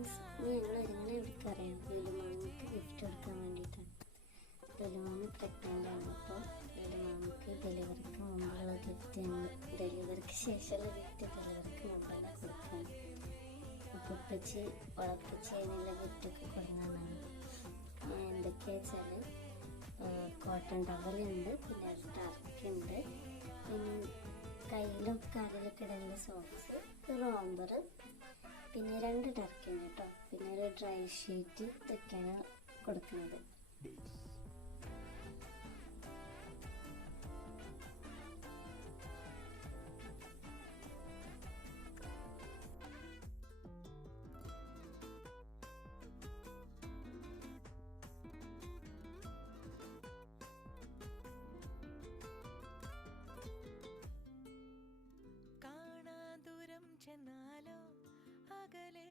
Friends, ഞങ്ങൾ ഒരുങ്ങനെ എടുക്കറിയാം ലുലുമാമയ്ക്ക് gift കൊടുക്കാൻ വേണ്ടിയിട്ടാണ്. ലുലുമാമ പ്രഗ്നൻ്റ് ആണ്. അപ്പോൾ ലുലുമാമയ്ക്ക് ഡെലിവറിക്ക് മുമ്പുള്ള ഗിഫ്റ്റ്, ഡെലിവറിക്ക് ശേഷമുള്ള ഗിഫ്റ്റ് ഡെലിവറിക്ക് മുമ്പുള്ള കൊടുക്കുകയാണ്. അപ്പോൾ ഉപ്പച്ചി ഉളപ്പിച്ച് അതിനുള്ള ഗിഫ്റ്റൊക്കെ കൊടുക്കുന്നതാണ്. എന്തൊക്കെയാ വെച്ചാൽ കോട്ടൺ ടവലുണ്ട്, പിന്നെ ഒരു ടർക്കുണ്ട്, പിന്നെ കയ്യിലും കാലിലൊക്കെ ഇടുന്ന സോക്സ്, റോംബർ, പിന്നെ 2 ടർക്കുണ്ട് കേട്ടോ, പിന്നെ ഒരു ഡ്രൈ ഷീറ്റ്, ഇതൊക്കെയാണ് കൊടുക്കുന്നത്.